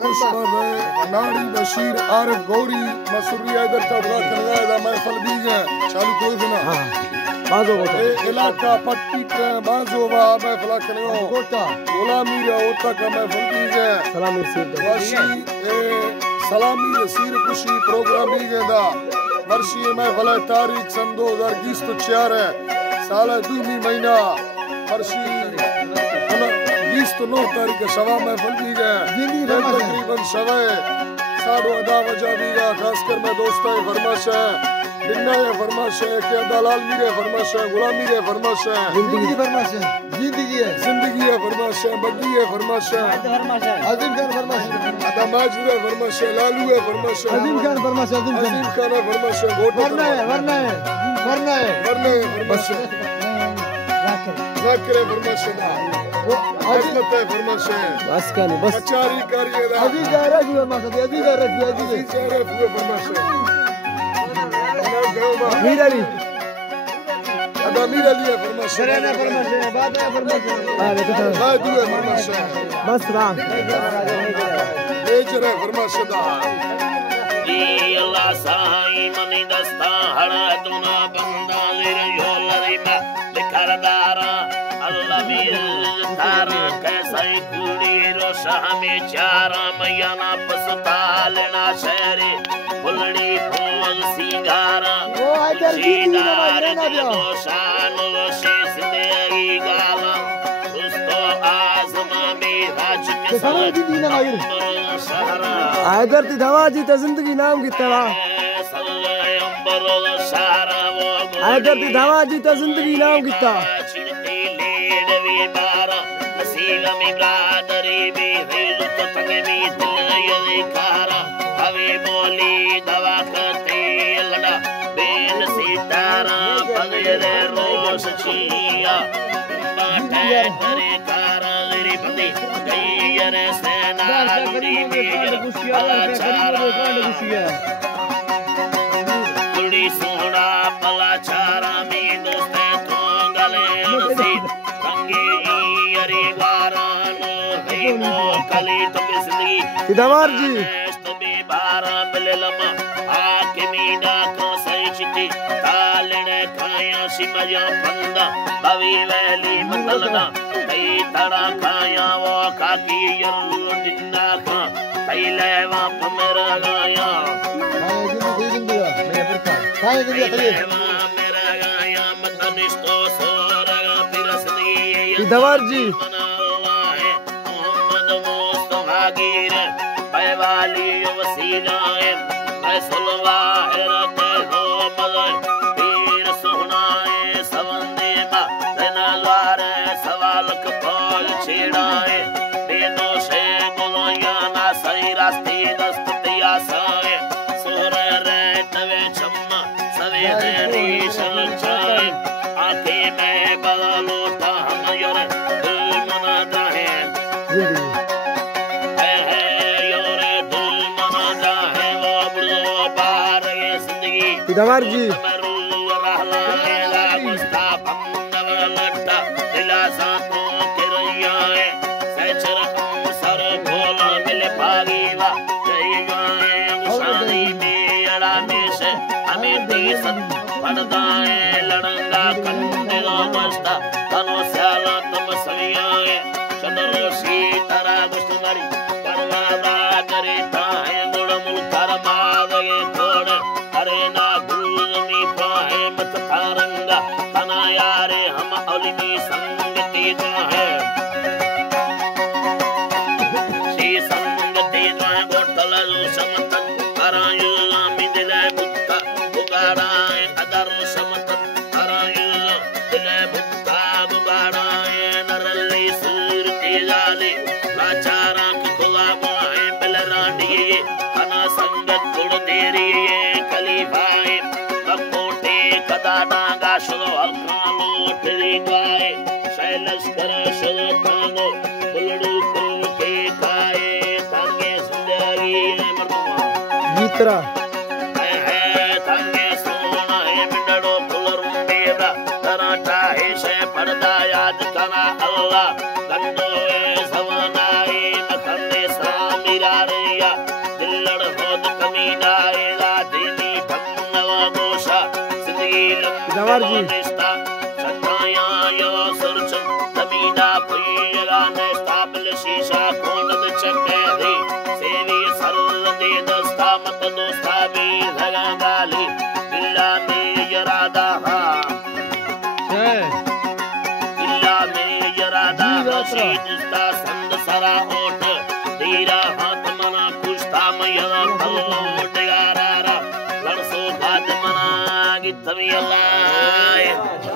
नाड़ी बशीर आरिफ गौरी मसूरी इधर का बड़ा कलगा महफल भी है चालू कोई सुना हां बाजो इलाका पट्टी के बाजो वा महफल कलगा कोटा गुलामी रे ओता का महफल भी है सलामी रसीद सलामी रसीद खुशी प्रोग्राम भी है दा वर्षीय महफल तारीख सन 2020 तो 4 है साल 2 महीना वर्षी 9 तारीख शवा महफल भी गए तकरीबन शवा साढ़ो अदा वजह भी गया खासकर मैं दोस्त है फरमाश है बिन्ना है फरमाश है के दलाल मीरे फरमाश है गुलामी रे फरमाश है जिंदगी फरमाश है जिंदगी है फरमाश है बग्गी है फरमाश है अजीम खान फरमाश है अदमाज रे फरमाश है लालू है फरमाश है अजीम खान फरमाश है अजीम खान है फरमाश है वरना है फरमाश है जाकिर फरमाश है वो अजमत है फरमाश है बस कानी बस कचारी करिएगा अभी जा रहा है मकसद अभी जा रहा है फरमाश है मीरा भी अदा मीरा लिया फरमाश है ना फरमाश है बात है फरमाश है अरे तो बात है फरमाश है बस राम बेचरा फरमाश दा ये अल्लाह साईं मनी दस्ता हड़ा दुना बंदा ले योलरी में लिखरदारा अल्लाह मीर तारा कैसा कुड़ी रोशा में चारा मैयाना पसता लेना शहरे फुलड़ी फूल सिंगारा सीदार रोशान रोशे जिंदगी गाला दोस्तो आज़मा में राज के सहरा अगर ती दवा जी तो जिंदगी नाम की तरह अगर ती दवा जी तो जिंदगी नाम की तरह सोना पला चारा में दोस्ते तो गले कली तो बिजली दवार जी तो बेबारा बिललमा आके मीडा को सही चिटी तालने खाया सिमरिया फंदा बवी वैली मतलना कई तड़ा खाया वो काकी यल्लू दिन्ना खा कई लेवा पमरा गाया मेरा गाया मतनिष्ठो सोरा फिरसनी दवार जी वाली वसीलाए फैसलवा है रते हो मगर पीर सुनाए सवंदे मा तनवार सवाल कपाल छेड़ाए बेनो से गोया ना सही रास्ते दस्ततिया साए सोर रे तवे छम्मा सवे रे शलचाए आके मैं बला लोटा हम यार दिल मनाता है जिंदगी दवार जी लड़ंगा कंदिला मस्ता तनो स्याला तम सवियाए चंद्रो सीतारा गुष्टमरी परवादा करे ताए गुड़मुल करमावे थोड़ अरे ना गुलमी पाए मत तारंगा तना यारे हम औलिमी संगति दा है सी संगति दा गोटल समतन करायुला मिदिले बुत्ता बुगाड़ाए अदर समतन करायुला दिले बुत्ता बुगाड़ाए नरली सूरती जाले लाचारा की खुला बाए बिलरांडिये कना संगत गुड़ देरिये कलीफाए लकोटे कदा नागा शुलो अलकानो टिरिगाए शैलस्कर शुलो खानो बुलड़ू को के खाए तांगे जिंदगी मरदुआ मित्रा तांगे सोना है मिंडड़ो कुलरुं देवा तराटा है से पर्दा याद करा अल्लाह गंडो सवनाए नखंदे सामिरा भैया दिल्लड़ होद कमीना एला देवी भंगवा गोशा सिद्धि लंबा निष्ठा सत्ताया यो सुरच कमीना भैया ने स्थापल शीशा कोणद चक्के दे सेवी सर्व दे दस्ता मत दोस्ता भी लगा गाली दिल्ला में यरादा शीजता संद सरा ओट धीरा हाथ मना पुष्टा मयला भलोट गारा लड़सो बात मना गित भी अल्लाह